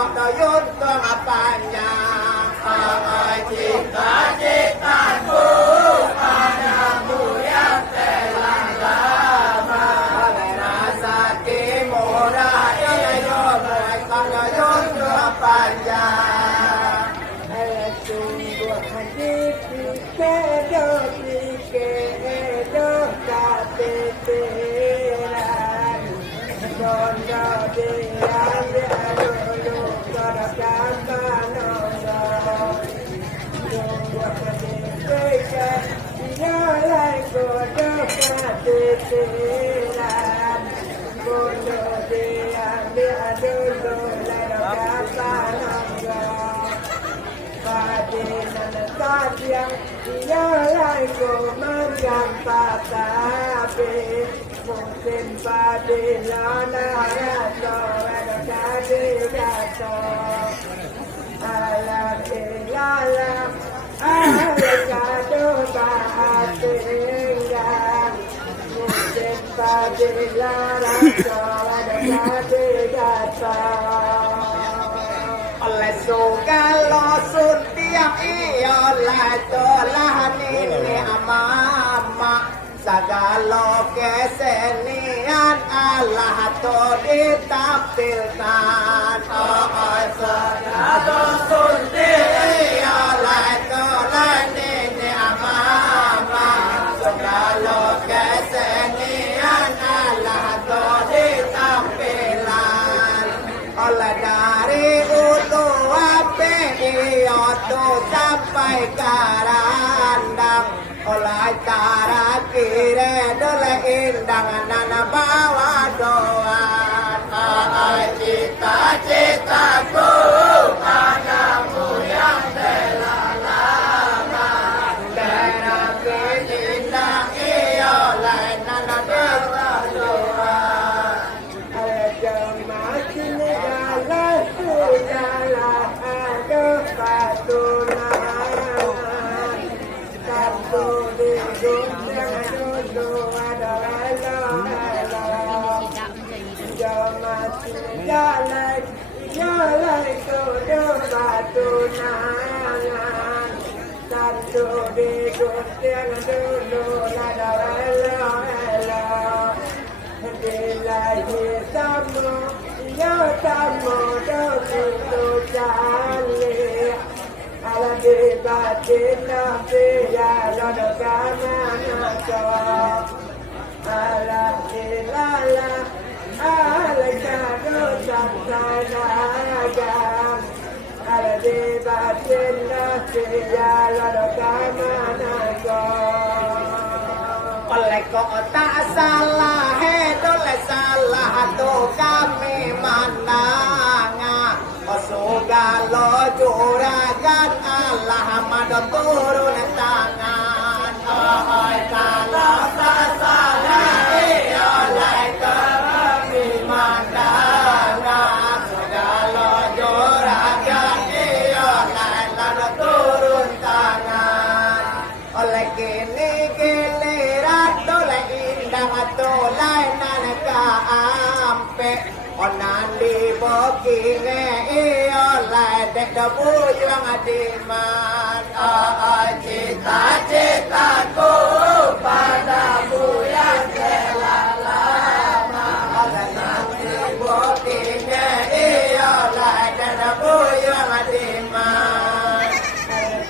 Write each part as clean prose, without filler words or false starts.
kok doyun tengah panjang. Cita-citaku padamu yang telah lama. Oleh rasa kimura iyo kok doyun tengah panjang. Sungguh hati kedo kateteran bondo diam dulu karakan nono sungguh hati nyalai kodo kateteran bondo diam dulu karakan nono Padinan sadyang iyalay ko mangang patabi Musin padilan arato Ado kadigato Alam ilalam Alikado baatinggan Musin padilan arato Ado kadigato Oleh sugalo suntiang iyo lah nini amama sagalo kesenian Allah to ditampilkan sagalo suntiang iyo lah nini amama sagalo kesenian Allah to ditampilkan oleh dari Iyo sampai karandang oleh cara kire dole indang nana bawa doan cita-citaku padamu yang telah lama dan indang iyo lain nana bawa doan Jematin galah sujalah patunan satu di dunia dulu adalah jematin galah kudu patunan satu di dunia dulu adalah Bilahi tamu ya tamu doku jali ala dibatina biya lodo kamana so ala ilala ala kado santanaga ala dibatina biya lodo kamana so oleh kok tak salah doleh salah tu kami mananga segala juragan Allah madu turun tangan kalau tak salah oleh kami mananga segala juragan oleh madu turun tangan oleh kini tolai nanaka ampe onandi bokinge oleh dek debu yang adiman cita-citaku padamu yang telah lama oleh nanti bokinge oleh dek debu yang adiman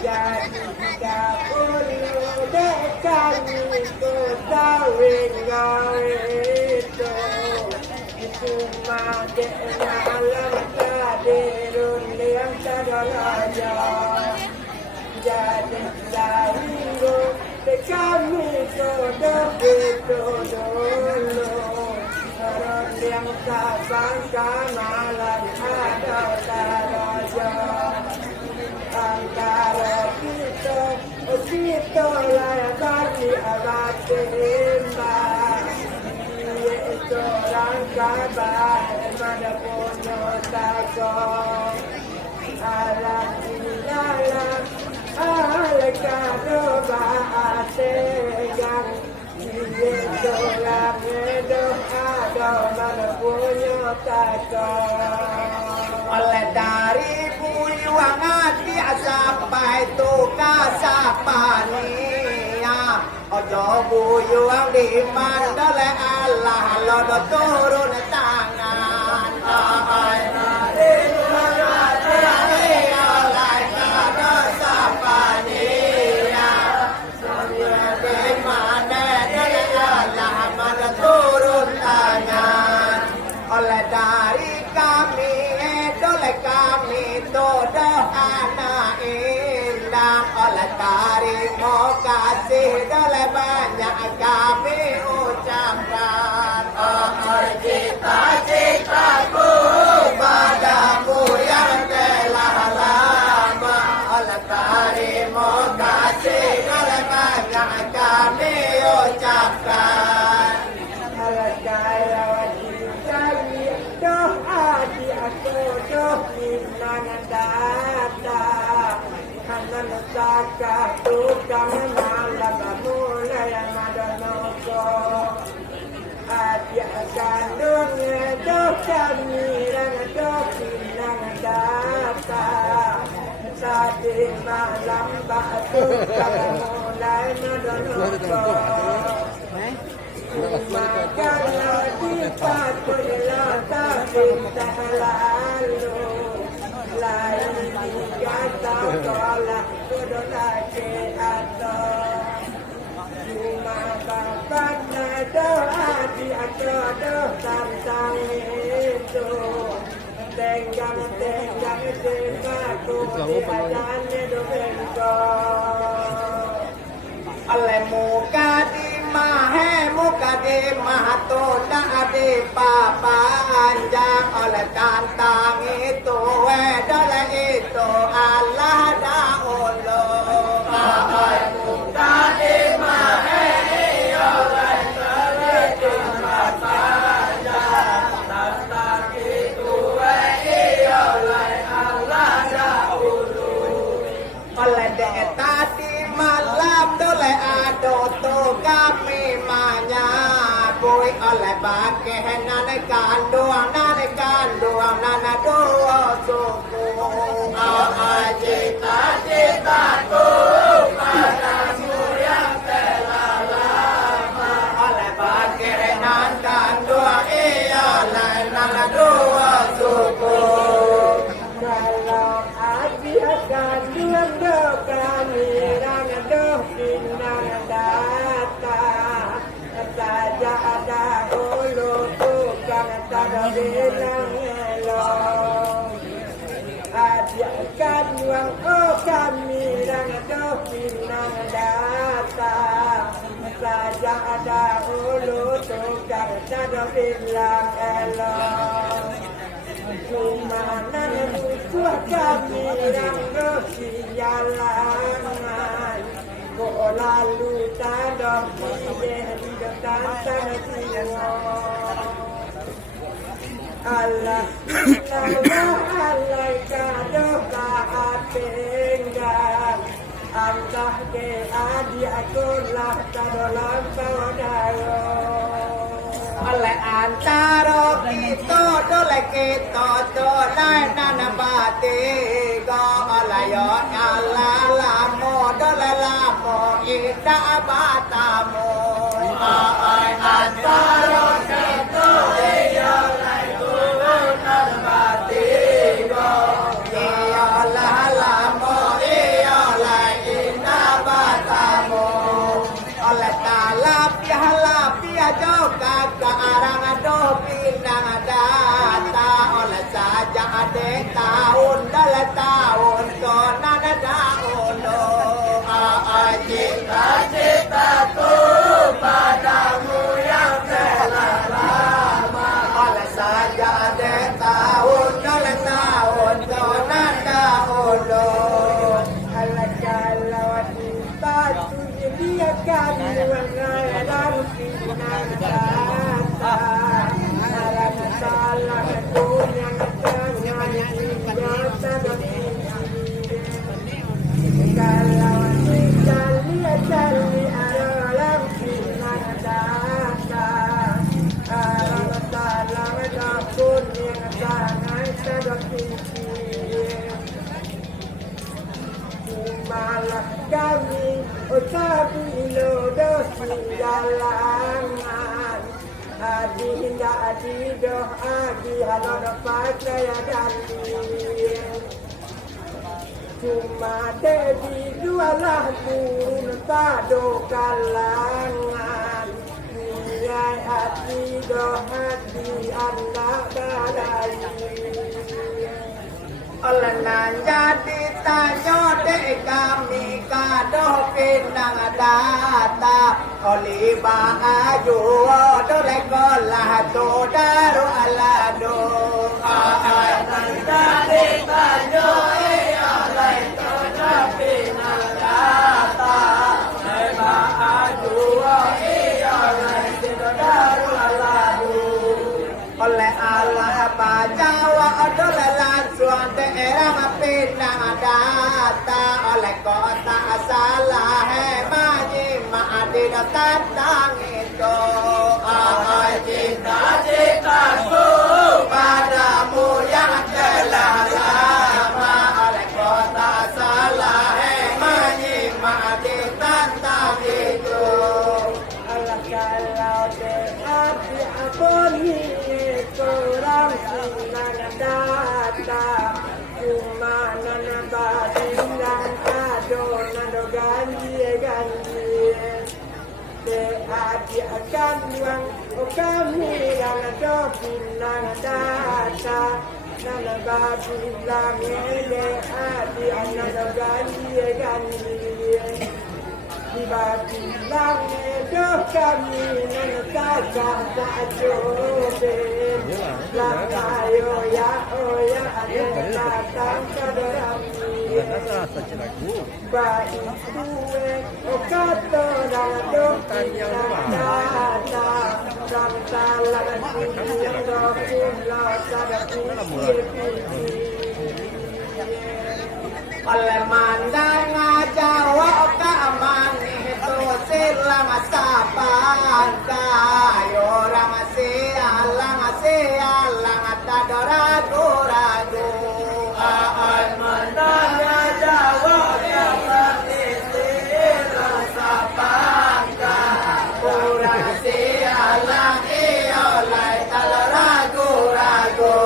jadi kabulu dekan itu sawing itu cuma deknya alam kadirun yang sadaraja jadi saringo kami kodok itu dulu orang yang sabang kamalan ada daraja antara kita layak bagi abad sembah itu rangka baik pada punya takut alam ilalam alakado baategang itu langit ada pada punya takut oleh tu kasapania ojo buyuang di mandale Allah lo do turun tangan ai nare nare oleh kada sapania samya di mana dale Allah mana turun tangan oleh dari kami oleh kami todo anak indah oleh terima kasih oleh banyak kami ucapkan cita-citaku padamu yang telah lama oleh terima kasih oleh banyak kami ucapkan doa di aku doh minang data karena nusaka tukang malam mulai madonoko adia kandungnya doh kami doh minang data tadi malam batu tukang mulai madonoko kalau kita berlata cinta lalu lain kata tolak berdoa ke atas cuma bapak doa di atas tentang itu tenggang aku diajarnya dobenko oleh muka di mahe muka di mahato di papa anjang oleh tantang itu wedale itu Allah daolo oleh muka di mahe oleh di papa anjang tantang itu oleh Allah daolo oleh tadi malam dole adoto kami menyabui oleh bagian nane kanduang nana dua suku cita-citaku padamu yang telah lama oleh bagian kanduang oleh nana dua suku kalau adia kandung doh kami doh pinang data saja ada ulu tukang tada bilang elok adia kandung kami doh pinang data saja ada ulu tukang tada bilang elok cuma nana musuh kami yang bersialangan kok lalu tadok dia di depan sana siwa Allah Allah kadok kaatenggan antah ke adi aku lah tadolam pawadayo oleh antara kita dole kita dolai nana batiga oleh yo Allah lamo dole lamo ida batamu antara kita yo lai nana batiga ya Allah lamo ya lai ida batamu oleh talap ya joka ke arang do pinang data oleh saja ada tahun dalam tahun konan tahun do cita-citaku padamu yang telah lama oleh saja ada tahun dalam tahun konan tahun do kalau kita dia kami mengalah pinang data alam salah punya jangan biasa kalau cari alam pinang data alam salah punya jangan sedot lodos jalangan adi hinda adi doh adi halon patraya dalil cuma dewi dualah turun pado kalangan nilai adi doh adi anak dalai Olenan jadi tanyo de kami kado pinang data oliba aju dole kolah to daru alado olenan jadi tanyo alai to pinang data oliba aju alai to daru alado oleh Allah bacawa oleh lansuan daerah pinang data oleh kota salah maji maadin tantang itu cita-citaku padamu yang telah lama oleh kota salah maji maadin tantang itu Allah kalau hati aboni kurang sinan data cuma nana badinan adonan ganti de hati akan uang kami yang dopinan data nana badinan de hati akan ganti Bagi langit kami nanti tak jobin Langkayo ya ada datang kami Baik tuwe kato dan doki data Ranta lagi yang dokun sadaki oleh mandang Jawa keamani itu silang sapan kayo orang sialang tak ada ragu-ragu mandang Jawa keamani silang sapan kayo orang sialang tak ada ragu-ragu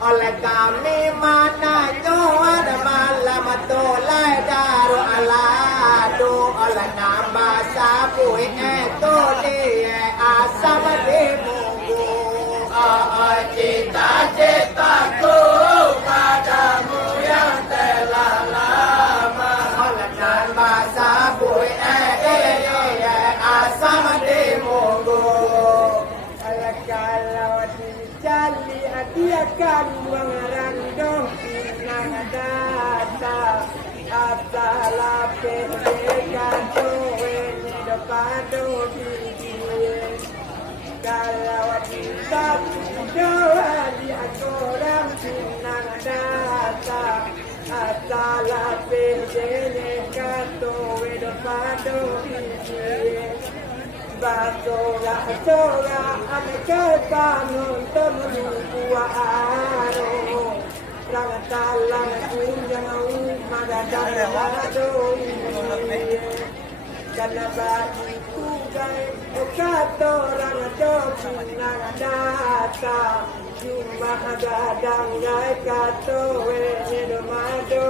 oleh kami mana malam tolai daru alado oleh nama sabui itu dia asam di munggu cita-citaku padamu yang telah lama oleh nama sabui dia asam di munggu oleh kalau dijali dia akan mengerandong data asala pekan tuwe ni depan di kalau kita doa di akoram sinang data asala pekan tuwe depan di Basola ameketa nonton buaharo Rangatalang kunjang magadado Karena bagi kugai okato rangato pinangadata Cuma gadang gai kato wedomado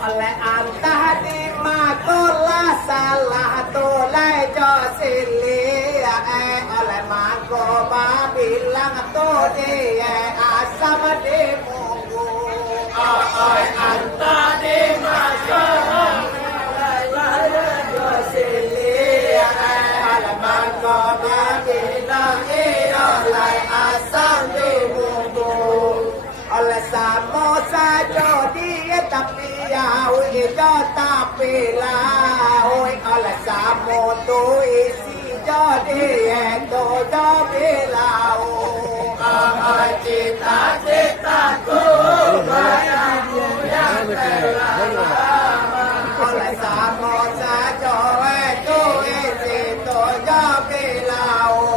oleh antah di makola salah tolai josili oleh makoba bilang to dia asam di munggu antah di makola josili oleh makoba bilang oleh asam di munggu oleh samosa jodi tapi yawi jo tapi lawi oleh samo tu isi jodi itu jodi lau cita-citaku padamu yang telah lama oleh samosa jodi itu isi tu jodi lau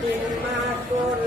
Terima kasih.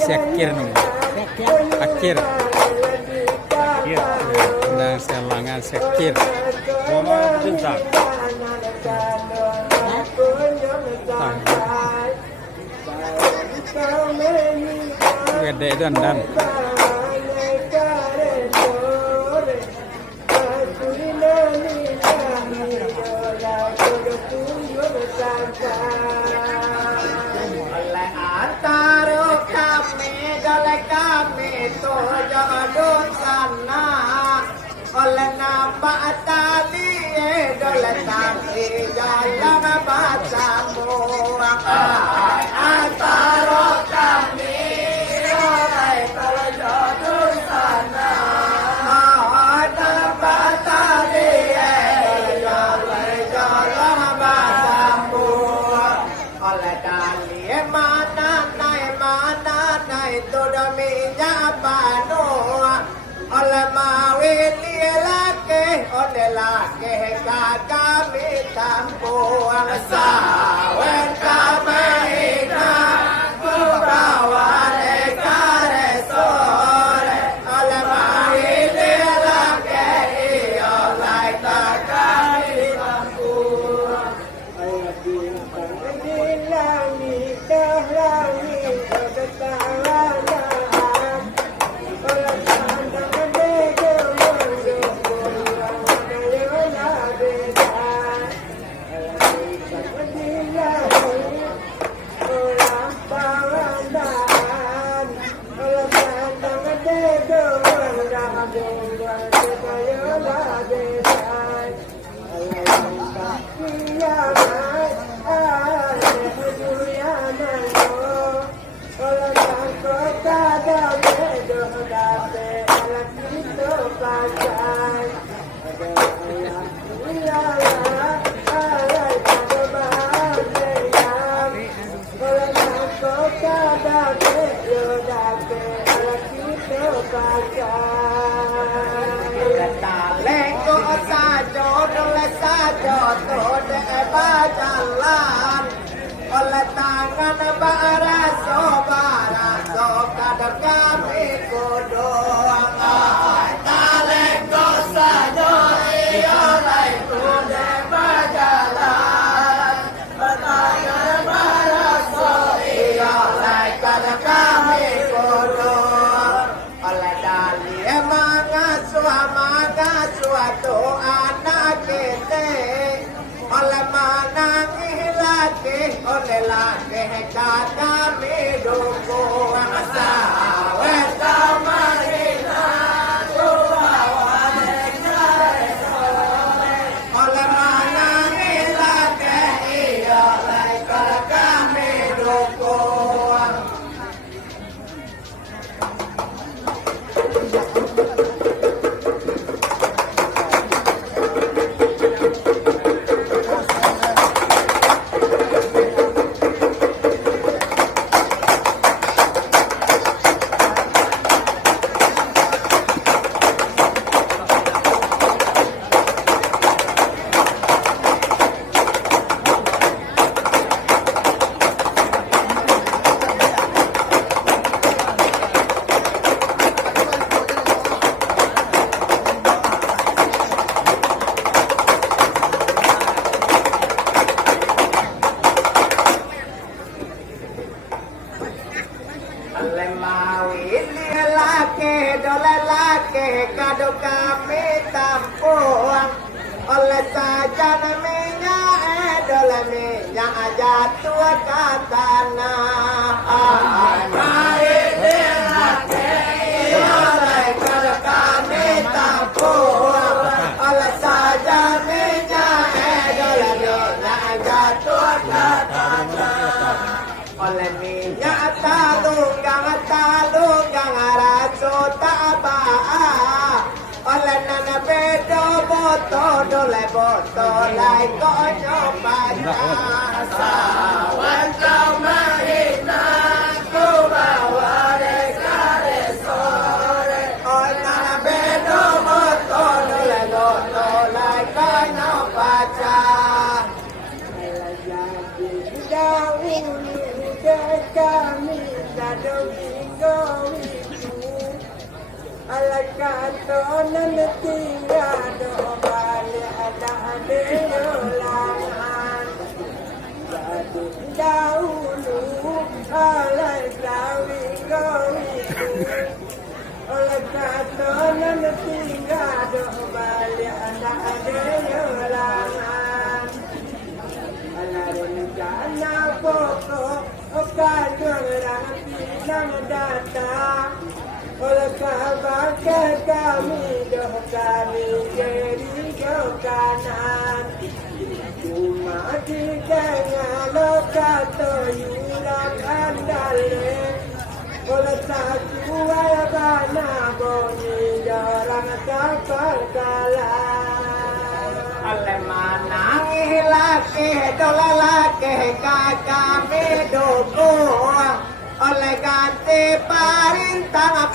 Sekir nih, akhir. Sedang selangan sekir. Gede dan. Oleh nama tali oleh tali jalan bacamu antara kami oleh terjodoh sana nama tali oleh jalan bacamu oleh tali mana naik tu demi nyapanu oleh mawili oleh laki kami tampuan sawen kami hidup bawa negara sore oleh mawili laki oleh kami tampuan oleh bintang di langit langit bertawaran oleh jodoh dek jalan oleh tangan baraso kadang kami kudoang taleng dosa joi oleh kudek jalan tangan baraso oleh kadang kami kudoang oleh dali suatu anak kita oleh manang laki oleh laki kami dukung sawet kamarina oleh manang laki oleh kami dukung kado kami tampuang oleh saja namanya dola minyak jatuh ke tanah mari dilake oleh kado kami tampuang oleh saja minyak dola minyak jatuh ke tanah oleh minyak talunggang raso tabah oleh nana bedo boto lai konyo baca sawan kau marina ku bawa dekare sore oleh nana bedo boto lai konyo baca kami dadong minggu ala kanto tinggal do balik ada ulangan jadi dahulu ala minggu ala kanto tinggal do balik ada ulangan ala rencana pokok kadang pinang datang oleh kabar kami doh kami jadi jauh kanan cuma di tengah lokato yuran andale oleh satu ayabana boni jarang kapal kalah oleh manang laki dola laki kami dukung oleh ganti parintang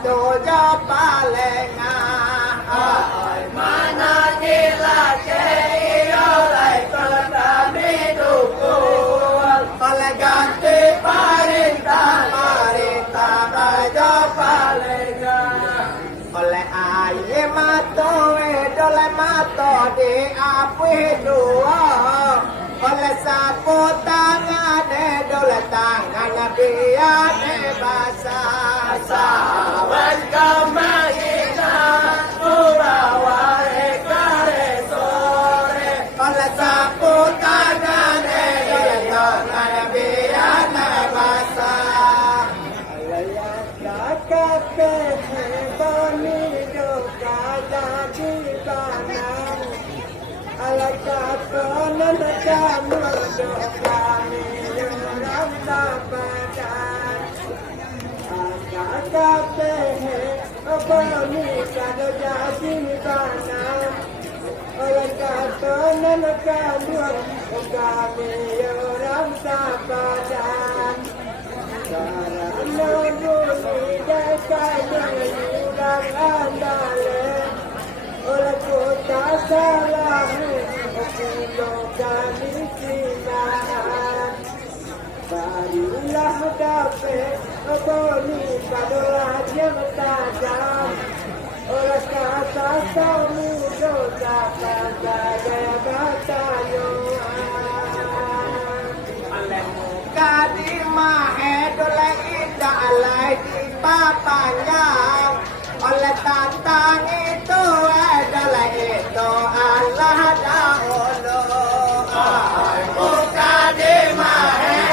tujuh palengah mana laki oleh kami dukung oleh ganti parintang tujuh palengah oleh air mato di api dua oleh sapu tangan dole tangan biar basah sawan kamarina ku bawa dekare sore oleh sapu tangan dole tangan biar basah oleh kakak boni doka jadi banan ala kapanan kamu doka orang tapadan kakak boni kado jadi banan ala kapanan kamu kami orang tapadan karena boni dekat yuran andale oleh kota salah dapat boni kadolah yang tajam. Oleh kata kamu dosa gaya batayoan. Kadi mahe dole indah alai di papanya. Oleh tantang itu dole itu Allah dahulu. Kadi mahe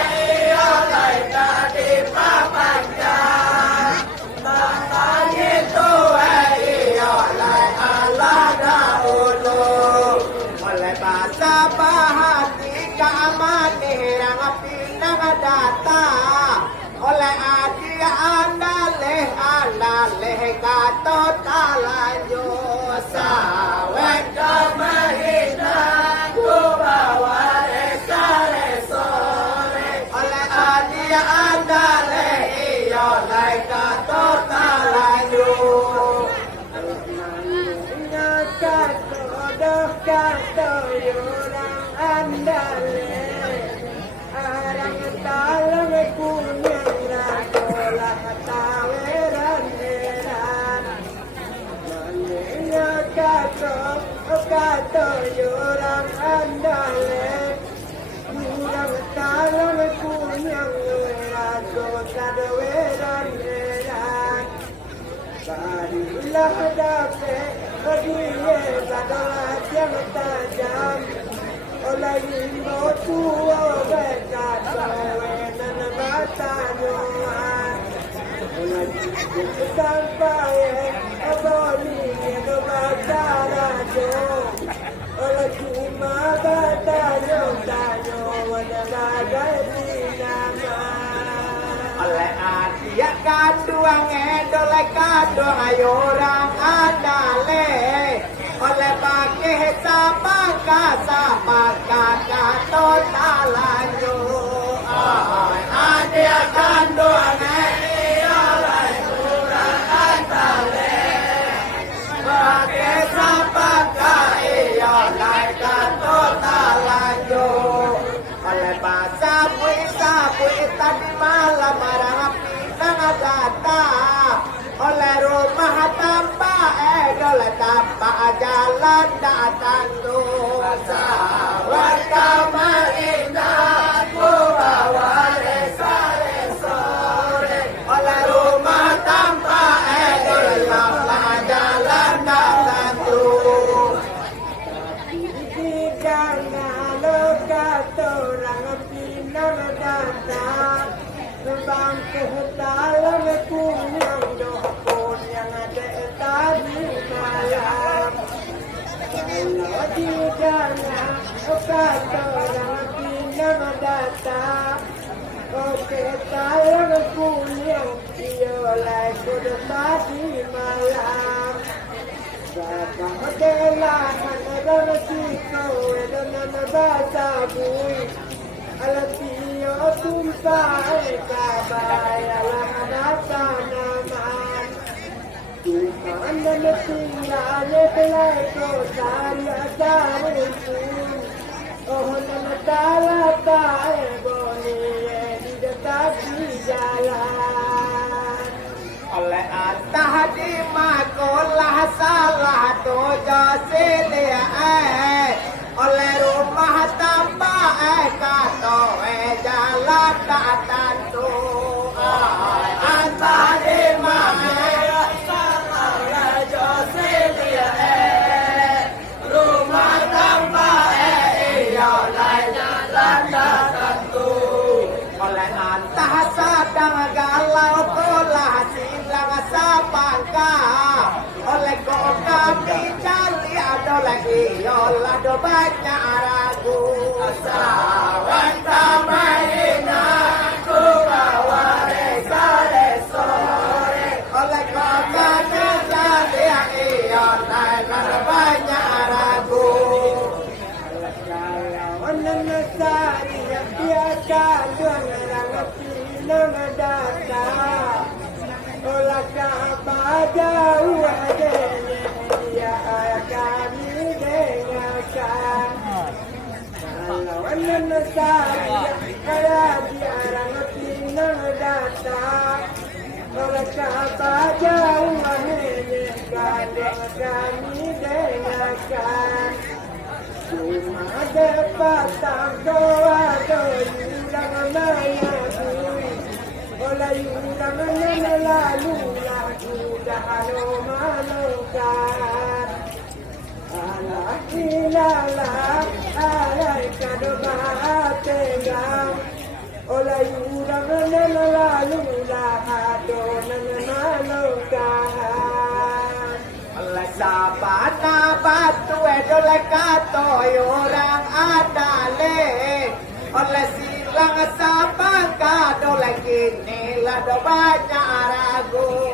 oleh kadi papanya. Tantang itu oleh Allah dahulu. Oleh bahasa bahati keamani yang data oleh adi andaleh kato talanyo sawek kamahina ku bawa sore oleh adi andaleh oleh kato talanyo kato yurang andale arang talang punyang rakolah taweran eran manenya kato yurang andale yurang talang punyang rakolah taweran eran barilah dapat berdiri adalah yang tajam oleh indo tua berkat kawenan batanyoan oleh itu sampai aboni batarajo oleh cuma batanyo wadagai nama oleh adia kaduang edoleh kaduang ayorang andale oleh pakai sapaka kato talanyo adia kaduang oleh kurang andale pakai sapaka oleh kato talanyo oleh pasapui tadi malam marah pinang data oleh rumah tanpa oleh tanpa jalan datang dosa warga marinah ku bawa sore oleh rumah tanpa oleh tanpa jalan datang dosa jangan lekat orang pinang datang Bang kehutalan punyang dokon yang ada tadi malam kalau di jangan kata orang pinang datang oke talang punyang iolai kuda tadi malam Sabang delahan dan siko dan bahasa bui Alatiyo tumpay kabayalang natanaman Tuman na natingala kalay ko sari-sari pun Oh na natala tayo boniye di datati jalan oleh atah di makolah salah doja selia oleh rumah tanpa kato jalan datang tu atah di makolah doja selia rumah tanpa oleh jalan datang tu oleh atah sadang galau kolah silang sapangka oleh kau kami cari adalah iyalah do banyak ragu asawan tamayina ku bawa sore oleh kau kami cari iyalah do banyak ragu Nasari yang biasa dengan pinang datang olah kapada wadene dia kami dengarkan kalau nasari kaya dia orang pinang nang datang oleh Ka'bah jauh akhirnya kadang kami dengarkan cuma depatang doa doyulang mayagui oleh yulang lalu lagu dahalo malukan ala ilala alai kadobah tegang oleh yulang lalu lahado malukan oleh sahabat batu oleh kato orang adale oleh silang sabang kado lagi kini lado banyak ragu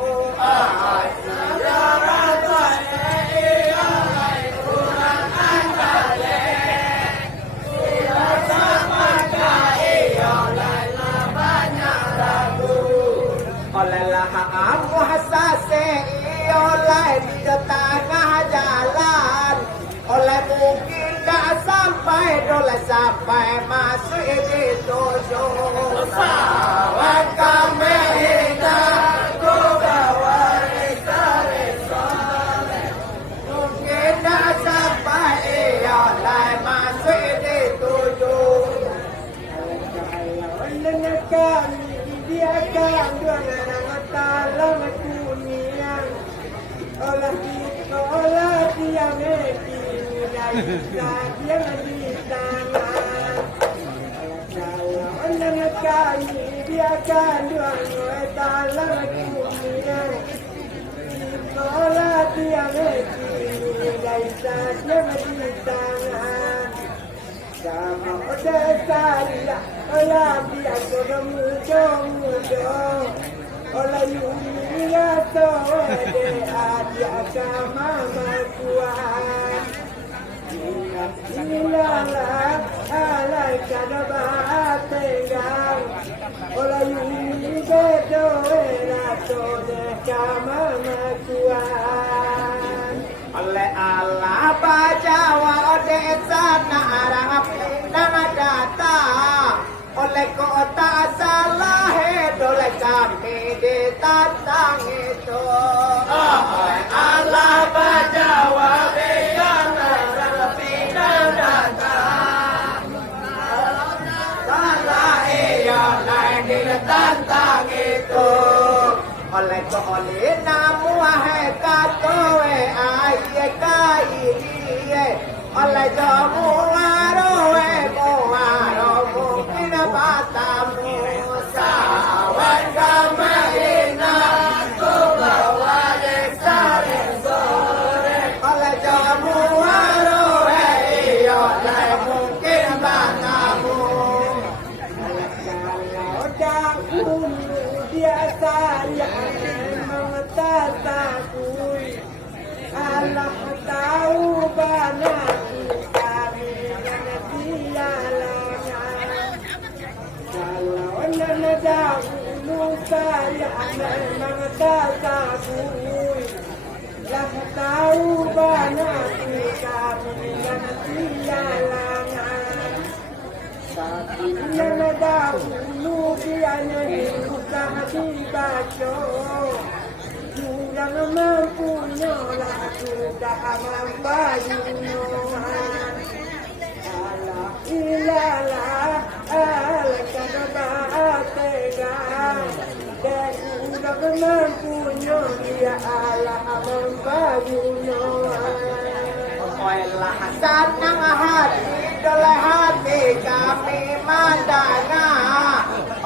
oleh laham muhasase oleh di tengah jalan oleh mungkin tak sampai oleh sampai masuk di tujuh sawan kami hidup ku bawa mungkin tak sampai oleh masuk di tujuh oleh kami diakan dengan talam kuningan olah dia mesti dari dia di tangan kalau oleh kami diakan dengan talam kuningan olah dia mesti dari dia di tangan sama saya olah dia muda olah yulia soede adia kama kuat ilala alai kadabah tegang olah yulia soede soede kama kuat oleh Allah bajawa desa narang pinang data oleh kota salah oleh kami ditantang itu oleh Allah bajawa desa narang pinang data salah oleh ditantang itu oleh oleh namu hai katoe ai kai oleh jamu aroe moaro mungkin batamu sawan kamarina ku bawa sare sore oleh jamu aroe oleh mungkin batamu kalau dahulu dia sayang memang tak takui Allah tahu banyak kami yang dialangan kalau nenek dahulu sayang memang tak takui Allah tahu banyak kami yang dialangan tapi nenek dahulu dianya susah dibaca yang mempunyai lagu dah membayunya Allah ilalah Allah kadabah tegang dan udah mempunyai dia Allah membayunya oleh senang hati oleh hati kami mandana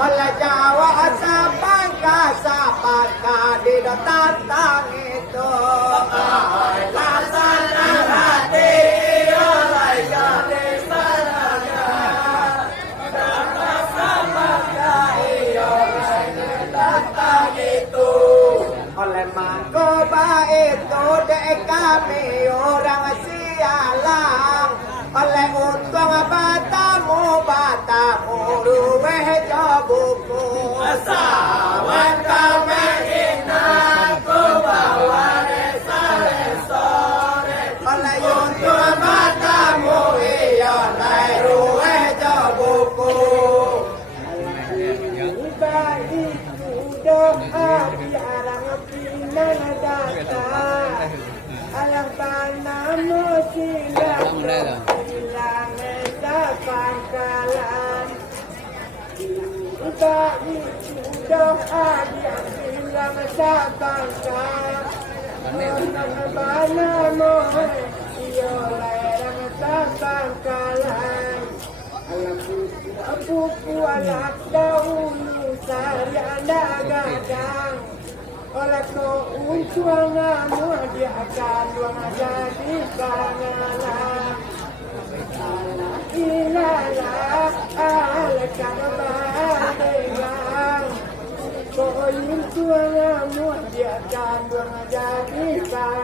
oleh Jawa sapangka di tantang itu oleh senang hati oleh jadi mandana sapangka oleh tantang itu oleh mangkoba itu dek kami orang sialang oleh untung batamu ruweh jabuku sawan kami ku bawa sore oleh untung batamu ruweh jabuku bayi doa dia bilang sabangka bana mohe iyo lerang sabangkalan alam buku anak dahulu saya gadang oleh kau uncuangamu dia akan luang jadi kangalan ilalah al-kabategang kau uncuangamu dia akan luang jadi kangalan